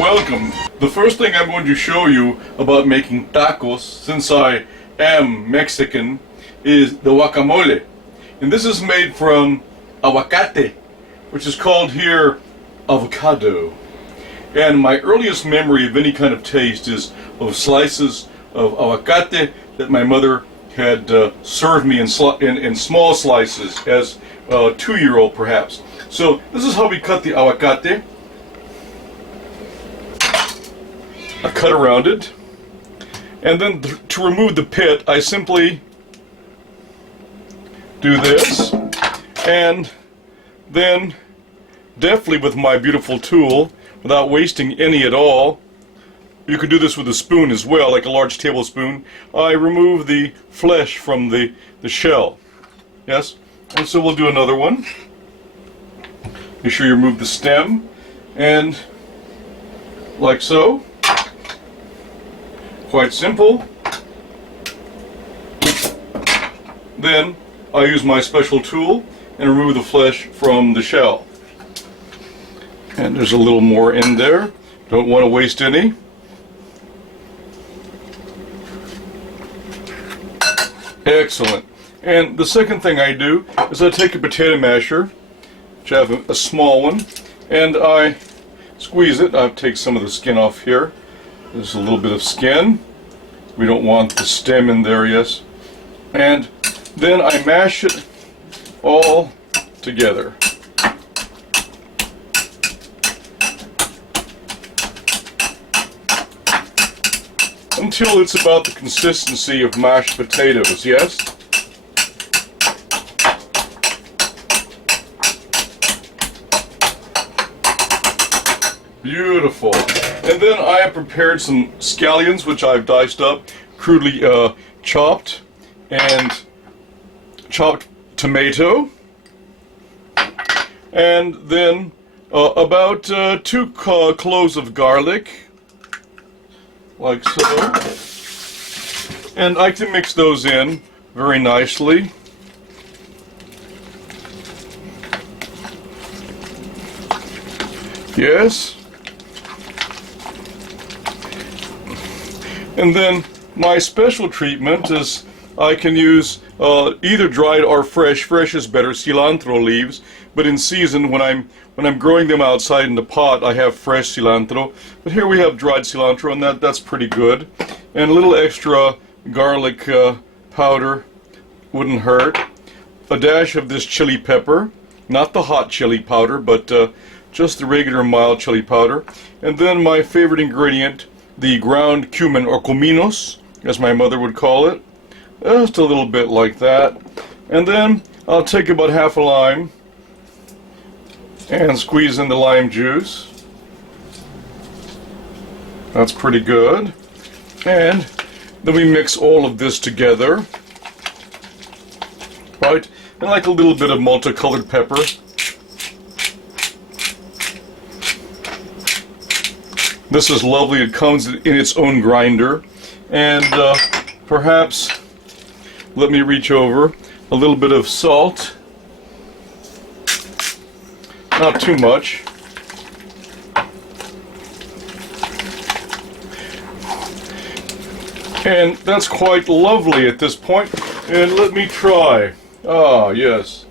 Welcome. The first thing I'm going to show you about making tacos, since I am Mexican, is the guacamole. And this is made from aguacate, which is called here avocado. And my earliest memory of any kind of taste is of slices of aguacate that my mother had served me in small slices as a 2-year-old perhaps. So this is how we cut the aguacate. I cut around it, and then to remove the pit I simply do this, and then deftly with my beautiful tool, without wasting any at all, you could do this with a spoon as well, like a large tablespoon, I remove the flesh from the shell. Yes? And so we'll do another one. Make sure you remove the stem, and like so. Quite simple. Then I use my special tool and remove the flesh from the shell. And there's a little more in there. Don't want to waste any. Excellent. And the second thing I do is I take a potato masher, which I have a small one, and I squeeze it. I take some of the skin off here. There's a little bit of skin. We don't want the stem in there, yes. And then I mash it all together. Until it's about the consistency of mashed potatoes, yes? Beautiful. And then I have prepared some scallions, which I've diced up, crudely chopped, and chopped tomato, and then about 2 cloves of garlic, like so. And I can mix those in very nicely. Yes. And then my special treatment is I can use either dried or fresh. Fresh is better, cilantro leaves. But in season, when I'm growing them outside in the pot, I have fresh cilantro. But here we have dried cilantro, and that's pretty good. And a little extra garlic powder wouldn't hurt. A dash of this chili pepper, not the hot chili powder, but just the regular mild chili powder. And then my favorite ingredient, the ground cumin, or cominos, as my mother would call it. Just a little bit like that. And then I'll take about half a lime and squeeze in the lime juice. That's pretty good. And then we mix all of this together. Right? And like a little bit of multicolored pepper. This is lovely. It comes in its own grinder. And perhaps, let me reach over, a little bit of salt. Not too much. And that's quite lovely at this point. And let me try. Ah, yes.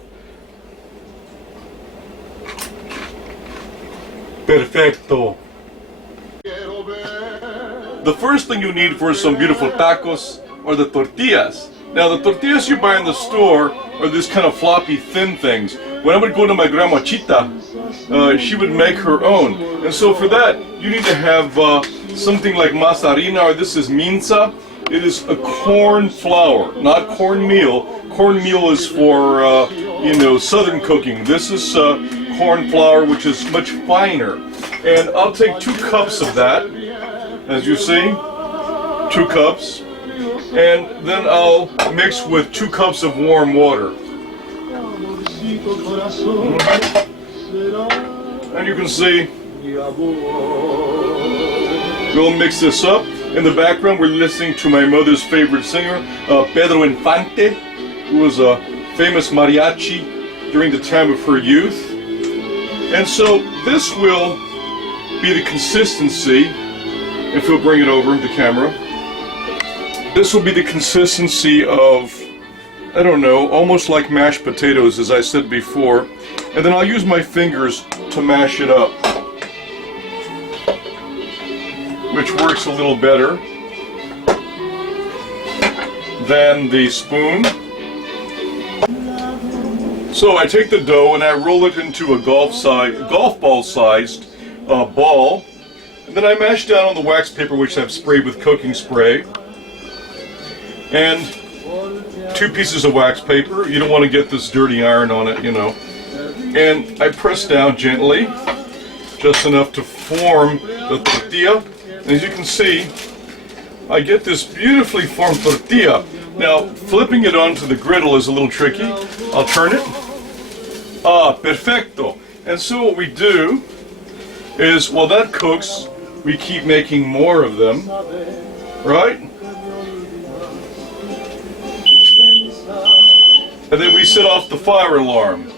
Perfecto. The first thing you need for some beautiful tacos are the tortillas. Now the tortillas you buy in the store are this kind of floppy thin things. When I would go to my grandma Chita, she would make her own. And so for that you need to have something like masarina, or this is minza. It is a corn flour, not cornmeal. Cornmeal is for southern cooking. This is corn flour, which is much finer. And I'll take 2 cups of that, as you see, 2 cups. And then I'll mix with 2 cups of warm water. And you can see, we'll mix this up. In the background, we're listening to my mother's favorite singer, Pedro Infante, who was a famous mariachi during the time of her youth. And so this will be the consistency, if you'll bring it over the camera, this will be the consistency of, I don't know, almost like mashed potatoes, as I said before. And then I'll use my fingers to mash it up, which works a little better than the spoon. So I take the dough and I roll it into a golf ball sized ball, and then I mash down on the wax paper, which I've sprayed with cooking spray, and 2 pieces of wax paper. You don't want to get this dirty iron on it, you know. And I press down gently, just enough to form the tortilla. And as you can see, I get this beautifully formed tortilla. Now, flipping it onto the griddle is a little tricky. I'll turn it. Ah, perfecto. And so what we do is, while that cooks, we keep making more of them, right? And then we set off the fire alarm.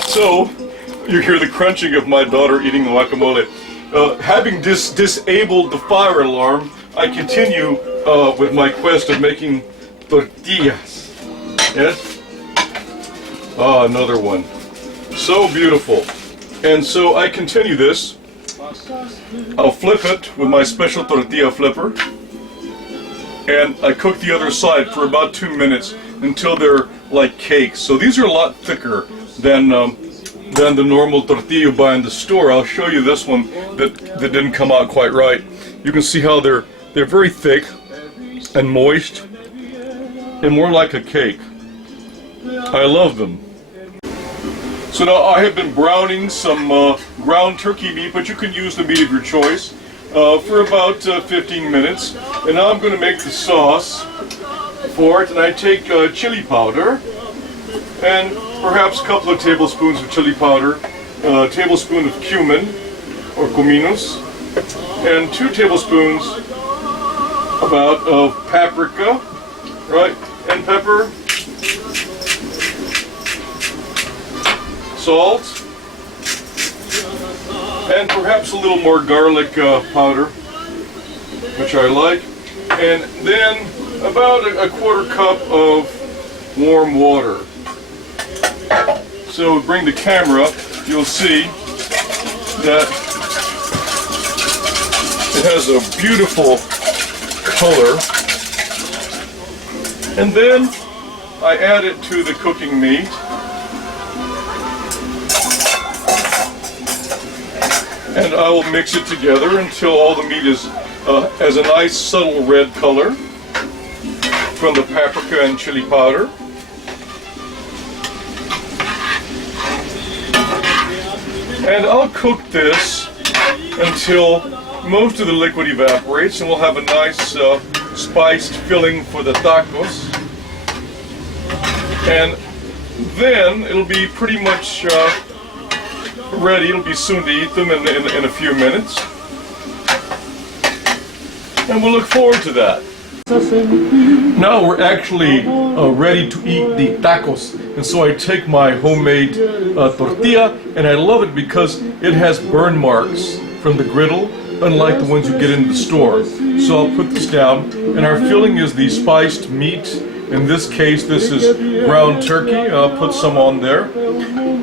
So, you hear the crunching of my daughter eating the guacamole. Having disabled the fire alarm, I continue with my quest of making tortillas. Yes? Ah, another one. So beautiful. And so I continue this. I'll flip it with my special tortilla flipper. And I cook the other side for about 2 minutes until they're like cakes. So these are a lot thicker than the normal tortilla you buy in the store. I'll show you this one that didn't come out quite right. You can see how they're very thick and moist and more like a cake. I love them. So now I have been browning some ground turkey meat, but you can use the meat of your choice, for about 15 minutes. And now I'm going to make the sauce for it. And I take chili powder and perhaps a couple of tablespoons of chili powder, a tablespoon of cumin or cominos, and 2 tablespoons about of paprika, right, and pepper, salt, and perhaps a little more garlic powder, which I like, and then about a 1/4 cup of warm water. So bring the camera, you'll see that it has a beautiful color. And then I add it to the cooking meat. And I will mix it together until all the meat has a nice subtle red color from the paprika and chili powder. And I'll cook this until most of the liquid evaporates, and we'll have a nice spiced filling for the tacos. And then it'll be pretty much ready. It'll be soon to eat them in a few minutes. And we'll look forward to that. Now we're actually ready to eat the tacos, and so I take my homemade tortilla, and I love it because it has burn marks from the griddle, unlike the ones you get in the store. So I'll put this down, and our filling is the spiced meat. In this case, this is ground turkey. I'll put some on there.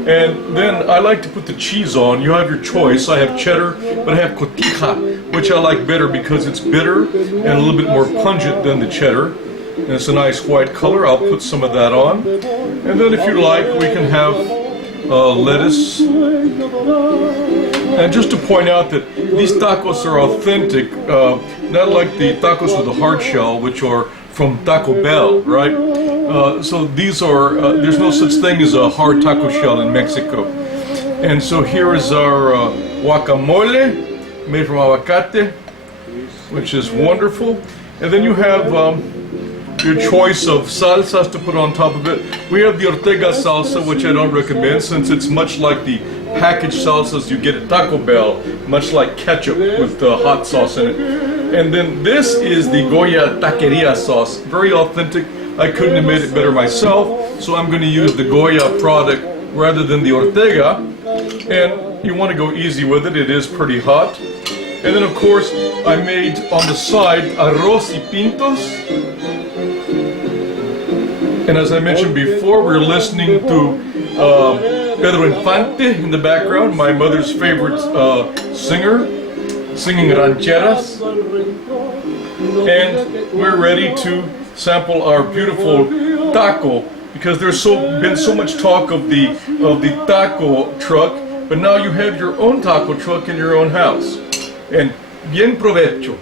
And then I like to put the cheese on. You have your choice. I have cheddar, but I have cotija, which I like better because it's bitter and a little bit more pungent than the cheddar. And it's a nice white color. I'll put some of that on. And then if you like, we can have lettuce. And just to point out that these tacos are authentic, not like the tacos with the hard shell, which are from Taco Bell, right? So these are, there's no such thing as a hard taco shell in Mexico. And so here is our guacamole, made from avocate, which is wonderful. And then you have your choice of salsas to put on top of it. We have the Ortega salsa, which I don't recommend since it's much like the packaged salsas you get at Taco Bell, much like ketchup with hot sauce in it. And then this is the Goya taqueria sauce, very authentic. I couldn't have made it better myself. so I'm going to use the Goya product rather than the Ortega. And you want to go easy with it, it is pretty hot. And then of course I made on the side arroz y pintos. And as I mentioned before, we're listening to Pedro Infante in the background, my mother's favorite singer, singing rancheras. And we're ready to sample our beautiful taco, because there's been so much talk of the taco truck, but now you have your own taco truck in your own house. And bien provecho.